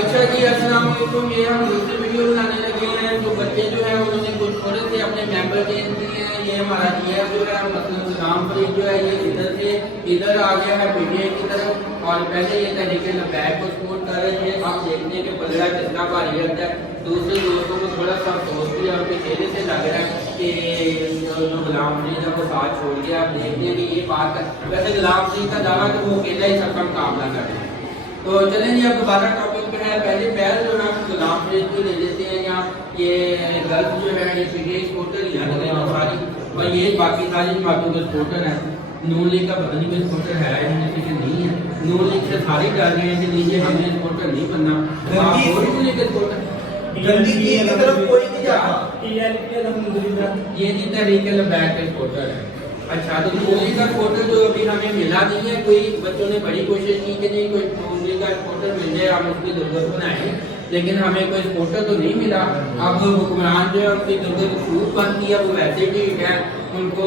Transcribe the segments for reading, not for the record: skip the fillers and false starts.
अच्छा जी, अस्सलाम वालेकुम। ये हम दूसरी वीडियो बनाने लगे हैं। तो बच्चे जो है उन्होंने कुछ थोड़े से अपने मेंबर चेंज किए हैं। ये हमारा जीएफ जो है मतलब गुलाम फरीद जो है ये इधर से इधर आ गया है पीटीआई की तरफ, और पहले ये तहरीके लबैक को सपोर्ट कर रहे थे। आप देखते हैं कि बल्ला कितना भारी रहता है। दूसरे दोस्तों को थोड़ा सा अफसोस भी और उनके चेहरे से लग रहा है कि जो गुलाम फरीद है वो साथ छोड़ गया। आप देखते हैं कि ये बात है। वैसे गुलाम फरीद का दावा कि वो अकेला ही सबका मुकाबला कर रहे हैं। तो चलें जी, अब दोबारा टॉपिक पे है। पहले पैर जो है गुलाम फरीद को ले लेते हैं। यहाँ ये गर्ल्स जो है ये पीटीआई सपोर्टर ही है सारी, और ये बाकी सारी जमातों के सपोर्टर हैं। नून लीग का पता नहीं कोई सपोर्टर है इनमें से कि नहीं है। नून लीग से सारे डर रहे हैं कि नहीं हमें सपोर्टर नहीं बनना। गंदी की तरफ कोई नहीं जाता। ये जी तहरीके लबैक के सपोर्टर है। अच्छा, तो नून का सपोर्टर जो अभी हमें मिला नहीं है। कोई बच्चों ने बड़ी कोशिश की कि नहीं कोई नून का सपोर्टर मिल जाए, हम उसकी जरूरत बनाएं, लेकिन हमें कोई सपोर्टर तो नहीं मिला। अब हुक्मरान जो है उनकी जरूरत खूब बनती है, वो वैसे ठीक है, उनको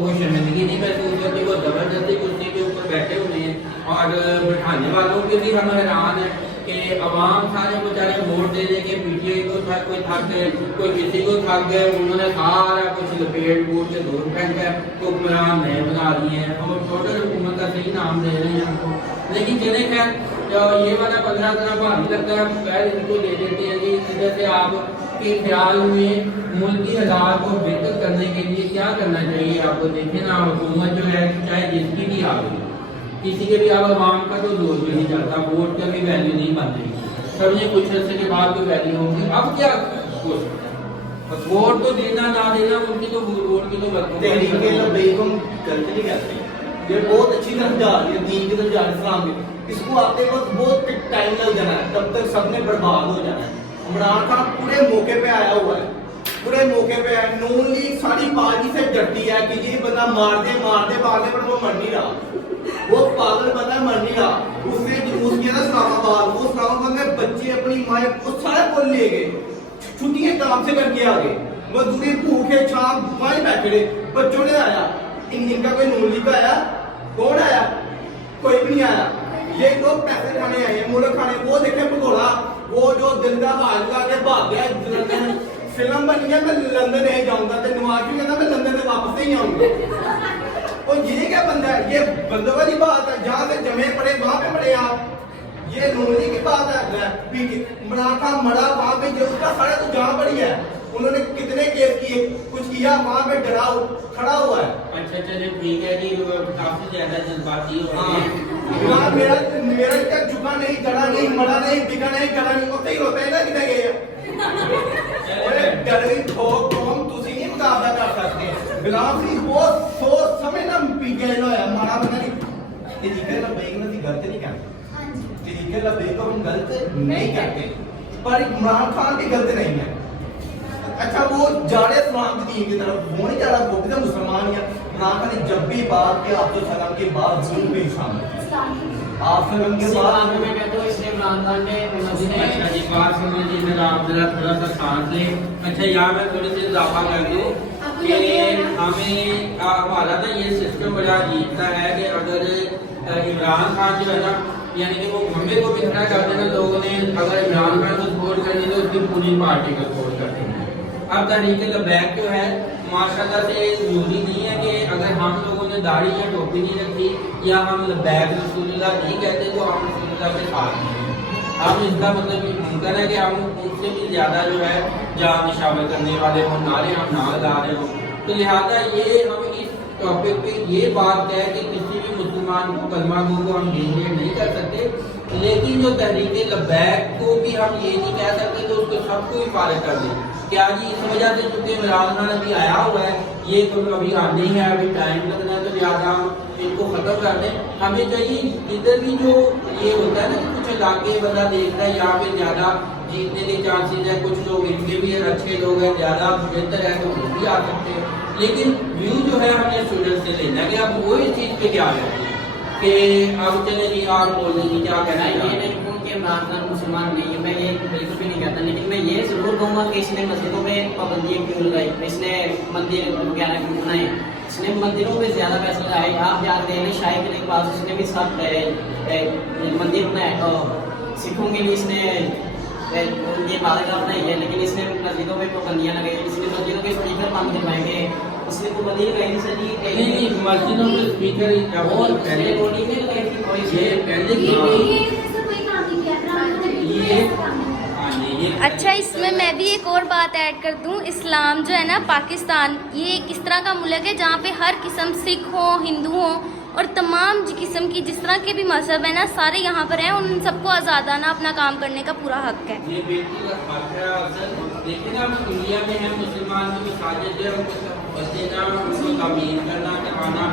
कोई शर्मिंदगी नहीं महसूस होती, वो जबरदस्ती कुर्सी के ऊपर बैठे हुए हैं। और बैठाने वालों के भी हम हैरान है कि अवाम सारे बेचारे वोट दे दे के पीटीआई को कोई थक गए, कोई किसी को थक गए, उन्होंने सारा कुछ लपेट वोट के दूर फेंक गए, हुक्मरान नए बना दिए हैं और टोटल हुकूमत का सही नाम दे रहे हैं हमको। लेकिन चले खैर, ये वाला 15 भारी लगता है, पैर इनको दे देते हैं। जी इधर से आप के ख्याल में मुल्की हालात को बेहतर करने के लिए क्या करना चाहिए आपको? देखें ना, हुकूमत जो है चाहे जिसकी भी आ गई, किसी के भी अब आवाम का तो जोर भी नहीं चलता, वोट का भी वैल्यू नहीं बन रही। सब ये कुछ अर्से के बाद कोई वैल्यू होगी। अब क्या वोट तो देना ना देना उनकी तो वोट की तो तहरीके लबैक हम गलत नहीं कहते, ये बहुत अच्छी तरफ जा रही है, दीन की तरफ जा रही है, इस्लाम की। इसको आते वक्त बहुत टाइम लग जाना है, तब तक सबने बर्बाद हो जाना है। इमरान खान पूरे मौके पे आया हुआ है, पूरे मौके पे है। नून लीग सारी पार्टी से डरती है कि ये बंदा मार दे मारने पर वो मर नहीं रहा, वो पागल बंदा मर नहीं रहा। उसने जुलूस किया था इस्लामाबाद, वो इस्लामाबाद में बच्चे अपनी माए वो सारे को ले गए, छुट्टियां काम से करके आ गए, मजदूरी भूखे छाप वहीं बैठे रहे। बच्चों ने आया, इनका कोई नून लीग का आया? कौन आया? कोई भी नहीं आया। ये लोग पैसे खाने आए हैं, मुल्क खाने। वो देखे भगोड़ा, वो जो दिल का हाल के भाग गया लंदन, फिल्म बनी है मैं लंदन नहीं जाऊंगा, तो नवाज भी कहता मैं लंदन से वापस नहीं आऊंगा। और ये क्या बंदा है? ये बंदों वाली बात है, जहाँ से जमे पड़े वहां पे पड़े आप। ये नूनी की बात है। इमरान खान मरा वहां पे, जो उसका सारा तो जहाँ पड़ी है, उन्होंने कितने केस किए, कुछ किया, वहां पे डराव खड़ा हुआ है। अच्छा चलिए ठीक है जी, काफी ज्यादा जज्बाती हो रहे हैं। मेरा मेरा क्या झुका नहीं, डरा नहीं, मरा नहीं, बिका नहीं, डरा नहीं, होते ही होते हैं ना कितने गए डरी ठोक कौम तुसी नहीं मुकाबला कर सकते। गुलाम फरीद बहुत सोच समझ ना पीटीआई लो है हमारा बंदा नहीं। तरीके लबैक ना गलत नहीं कहते, तरीके लबैक को हम गलत नहीं कहते, पर इमरान खान भी गलत नहीं है। अच्छा वो जाड़े इस्लाम की दीन की तरफ वो नहीं जा रहा, वो भी तो मुसलमान है। इमरान खान ने जब भी बात किया अब्दुल सलाम के बाद जुल्म पे शामिल आप सलाम के बाद में कहते हो इसलिए इमरान खान ने अच्छा जी बात समझ लीजिए, आप जरा थोड़ा सा सांस लें। अच्छा यहाँ मैं थोड़ी सी इजाफा कर दूँ कि हमें हमारा ना ये सिस्टम बड़ा अजीब सा है कि अगर इमरान खान जो है ना, यानी कि वो खंबे को भी खड़ा कर देना लोगों ने, अगर इमरान खान को सपोर्ट करनी तो उसकी पूरी पार्टी को सपोर्ट कर देंगे। अब तहरीके लबैक जो है माशाल्लाह से जरूरी नहीं है कि अगर हम लोगों ने दाढ़ी या टोपी नहीं रखी या हम लबैक रसूलुल्लाह नहीं कहते तो हम रसूलुल्लाह के साथ नहीं हैं। अब इसका मतलब मुमकिन है कि हम उनसे भी ज्यादा जो है जान निशावर करने वाले हों, नारे हम ना लगा रहे हों। तो लिहाजा ये हम इस टॉपिक पे ये बात है कि किसी भी मुसलमान को कलमा गो को हम डेंजर नहीं कर सकते, लेकिन जो तहरीके लबैक को भी हम ये नहीं कह सकते तो उसको सबको ही फारिग कर दें। क्या जी इस वजह से चूंकि इमरान खान अभी आया हुआ है, ये तो अभी आने है, अभी टाइम लगना है, तो लिहाजा हम इनको खत्म कर दें। हमें चाहिए इधर भी जो ये होता है ना कि कुछ इलाके बंदा देखता है यहाँ पे ज्यादा जीतने के चांसेस है, कुछ लोग इनके भी अच्छे लोग हैं, ज्यादा बेहतर है तो वो भी आ सकते हैं। लेकिन व्यू जो है हमें स्टूडेंट से लेना है कि अब वो इस चीज पे क्या है कि अब चले जी आप बोल दीजिए क्या कहना है। ये नहीं कहूँ कि इमरान खान मुसलमान नहीं है, मैं ये बिल्कुल भी नहीं कहता, लेकिन मैं ये जरूर कहूँगा कि इसने मस्जिदों में पाबंदी क्यों लगाई, इसने मंदिर वगैरह क्यों बनाए, इसने मंदिरों पे ज्यादा पैसा लगाए। आप जानते हैं शाही के पास उसने भी सब मंदिर बनाया, तो सिखों के लिए इसने ये बादशाह बनाई है, लेकिन इसने मस्जिदों में पाबंदियाँ लगाई, इसने मस्जिदों के स्पीकर बंद करवाएंगे, इसने पाबंदी लगाई थी सर जी नहीं मस्जिदों में स्पीकर और पहले बोली में लगाई थी कोई ये पहले अच्छा, इसमें मैं भी एक और बात ऐड कर दूं। इस्लाम जो है ना, पाकिस्तान ये एक इस तरह का मुल्क है जहाँ पे हर किस्म, सिख हो, हिंदू हो और तमाम किस्म की जिस तरह के भी मजहब है ना, सारे यहाँ पर हैं। उन सबको आज़ादाना अपना काम करने का पूरा हक है। ये बिल्कुल हक है सर, लेकिन अब इंडिया में है मुसलमान की मसाजिद है, उनको देना, उनको तामीर करना, करवाना,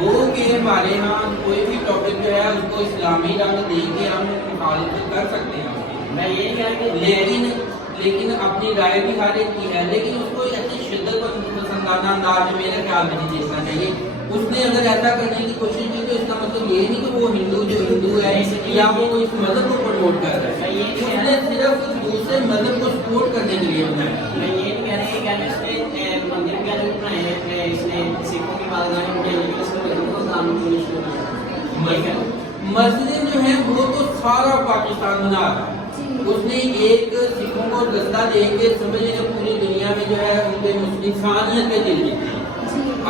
वो के हमारे यहाँ कोई भी टॉपिक जो है उसको इस्लामी रंग दे के हम मुखालिफत कर सकते हैं। मैं ये कह रहा हूँ लेकिन अपनी राय भी हर एक की है, लेकिन उसको ऐसे शिद्दत पसंदाना अंदाज में मेरे ख्याल में नहीं देखना चाहिए। उसने अगर ऐसा करने की कोशिश की तो इसका मतलब ये नहीं कि वो हिंदू जो हिंदू है या वो इस मदद को प्रमोट कर रहा है, उसने सिर्फ दूसरे मदद को सपोर्ट करने के लिए बनाया। मैं ये नहीं कह रहा कि इसने मंदिर वगैरह भी बनाए हैं, इसने सिखों की बादगाह बनाई, लेकिन इसको हिंदू को काम करना शुरू किया। मस्जिदें जो है वो तो सारा पाकिस्तान बना रहा है। उसने एक सिखों को रास्ता दे के समझे कि पूरी दुनिया में जो है उनके इंसानियत के दिल जीते हैं।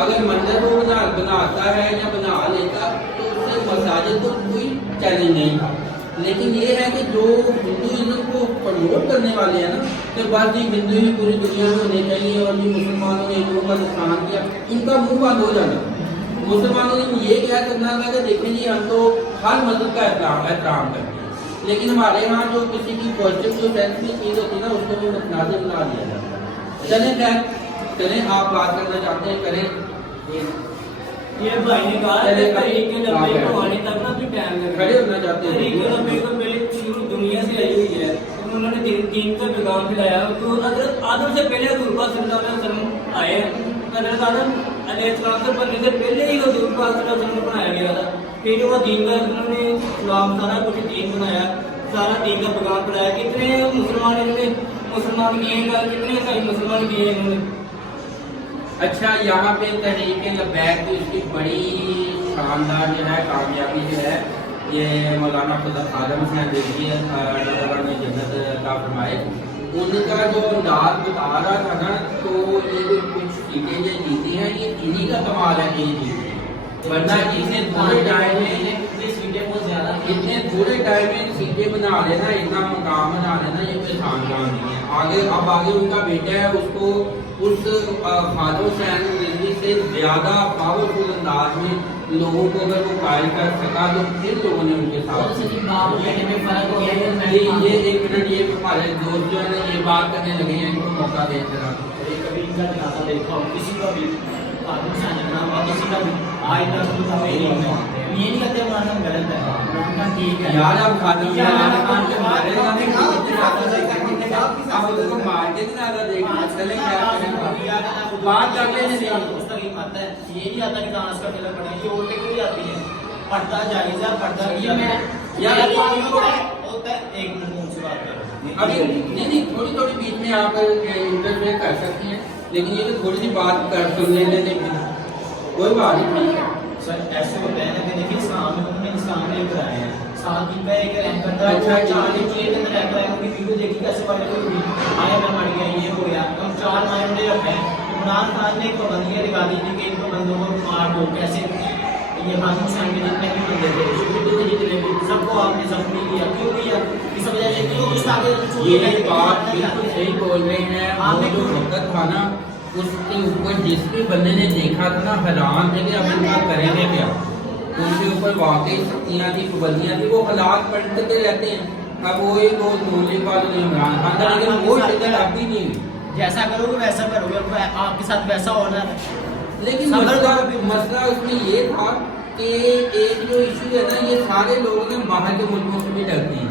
अगर मंदिर को बनाता है या बना लेता तो उससे मसाजिद को कोई चैलेंज नहीं था। लेकिन ये है कि जो हिंदुइज्म को प्रमोट करने वाले हैं ना, तो बस ये हिंदू ही पूरी दुनिया में होने चाहिए और ये मुसलमानों ने हिंदुओं का नुकसान किया, इनका मुंह बंद हो जाना। मुसलमानों ने ये क्या करना था कि देखें जी हम तो हर मजहब का एहतराम करते हैं, लेकिन हमारे यहाँ जो किसी की पॉजिटिव जो सेंसिटिव चीज़ होती है ना उसको भी मुतनाज़िर बना दिया जाता है। चलें खैर, चलें आप बात करना चाहते हैं करें। ये भाई ने कहा है तरीके लंबे को आने तक ना भी टाइम लगा, खड़े होना चाहते हैं। तरीके लंबे तो पहले शुरू दुनिया से आई हुई है, तो उन्होंने दीन का पैगाम फैलाया। तो हज़रत आदम से पहले हज़ूर पाक सल्लल्लाहु अलैहि वसल्लम आए हैं, हज़रत आदम अलैहिस्सलाम से बनने से पहले ही हज़ूर पाक सल्लल्लाहु अलैहि वसल्लम को बनाया गया था। फिर वो दीन का उन्होंने इस्लाम सारा कुछ दीन बनाया, सारा दीन का पैगाम फैलाया। कितने मुसलमान इन्होंने मुसलमान किए हैं, कितने सारे मुसलमान किए हैं इन्होंने। अच्छा, यहाँ पे तहरीक लब्बैक की इसकी बड़ी शानदार जो है कामयाबी जो है ये मौलाना खुदा आदम हुसैन रिजवी ने जन्नत अता फरमाए, उनका जो अंदाज बता रहा था ना, तो ये जो कुछ सीटें जो जीती हैं ये इन्हीं का कमाल है। ये जीती वरना इतने थोड़े टाइम में इतने थोड़े टाइम में सीटें बना लेना, इतना मुकाम बना लेना, ये कोई आसान काम नहीं है। आगे उनका बेटा है, उसको उस खादम हुसैन रिजवी से ज़्यादा पावरफुल अंदाज में लोगों को अगर वो कायल कर सका तो फिर लोगों ने उनके साथ ये एक मिनट, ये हमारे दोस्त जो है ना ये बात करने लगे हैं, इनको मौका दे जरा। कभी इनका जनाजा देखा हो किसी का भी, खादम हुसैन जनाजा किसी का भी, आज तक ये नहीं कहते हमारा गलत है, ठीक है यार आप खादम हुसैन मारे आप उसको मार के ज़्यादा देखना चले क्या बात करने नहीं। उसका ये आता है, ये नहीं आता कि डांस का फिल्म बने, ये उल्टे क्यों आती है, पर्दा जायज़ है, पर्दा किया मैं यार होता है। एक मिनट मुझसे बात करो अभी नहीं थोड़ी थोड़ी बीच में आप इंटरफेयर कर सकती हैं, लेकिन ये तो थोड़ी सी बात कर सुन लेने दें, कोई बात नहीं। सर ऐसे होता है ना कि देखिए इस्लाम में इंसान ने कराए हैं, साथ ही पे एक रैंक करता है, अच्छा, चार के अंदर रैंक कराए, उनकी वीडियो देखी कैसे पड़े हुई आया मैं मर गया, ये हो गया, हम 4 मायने रखे हैं। इमरान खान ने पाबंदियाँ लगा दी थी कि इनको बंदों को मार दो, कैसे ये खादम हुसैन के जितने भी बंदे थे शुरू के जितने भी सबको आपने जख्मी किया, क्यों किया, इस वजह से क्यों कुछ आगे ये बात बिल्कुल सही बोल रहे हैं। आपने जो वक्त था ना उसके ऊपर जिस भी बंदे ने देखा था ना हैरान थे कि अब इनका करेंगे क्या, उनके ऊपर वाकई सख्तियाँ थी, पाबंदियाँ थी, वो हालात पलटते रहते हैं। अब वही वो नूली वाले इमरान खान था, लेकिन वो शिद्दत अब भी नहीं हुई। जैसा करोगे वैसा करोगे, आपके साथ वैसा होना है। लेकिन मसला उसमें ये था कि एक जो इशू है ना, ये सारे लोग ना बाहर के मुल्कों से भी डरते हैं।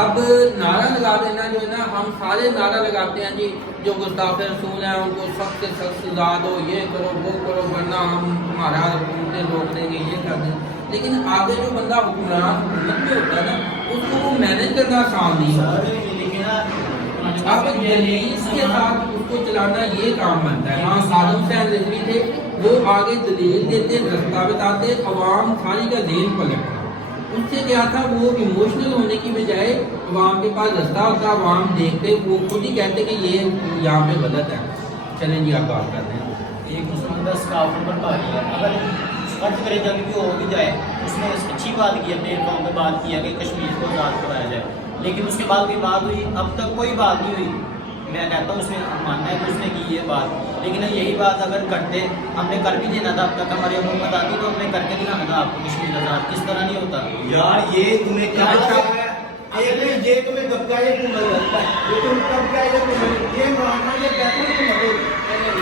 अब नारा लगा देना जो है ना, हम सारे नारा लगाते हैं जी जो गुस्ताफ़ रसूल हैं उनको सख्त से सख्त सजा दो, ये करो वो करो, वरना हम तुम्हारा हुकूमतें रोक देंगे, ये कर देंगे। लेकिन आगे जो बंदा हुक्मरान हुकूमत में होता है ना, उसको वो मैनेज करना आसान नहीं होता। अब दलील के साथ उसको चलाना ये काम बनता है। हाँ, खादम हुसैन रिजवी थे, वो आगे दलील देते, रास्ता बताते, अवाम सारी का ज़हन पलटता। اس سے کیا تھا وہ ایموشنل ہونے کی بجائے عوام کے پاس رستہ ہوتا، عوام دیکھتے وہ خود ہی کہتے کہ یہ یہاں پہ غلط ہے. چلیں جی آپ بات کر رہے ہیں. ایک مسلمان کا سکاف پر پاری ہے، اگر فرض کرے جنگ بھی ہو بھی جائے، اس نے اچھی بات کی اپنے قوم میں بات کیا کہ کشمیر کو آزاد کرایا جائے، لیکن اس کے بعد کوئی بات ہوئی، اب تک کوئی بات نہیں ہوئی. میں کہتا ہوں اس نے ماننا ہے کہ اس نے کی یہ بات، لیکن یہی بات اگر کرتے ہم نے کر بھی دینا تھا، اب تک ہماری حکومت آتی تو ہم نے کر کے دکھانا تھا آپ کو کشمیر آزاد. کس طرح نہیں ہوتا یار یہ تمہیں کیا یہ تمہیں کب کا یہ لگتا ہے، یہ تم کب کا یہ عمران خان یہ کہتے ہیں کہ